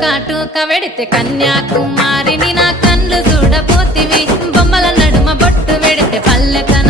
కాటుక వెడితే కన్యాకుమారిని నా కళ్ళు చూడపోతివి బొమ్మల నడుమ బొట్టు వెడితే పల్లెతన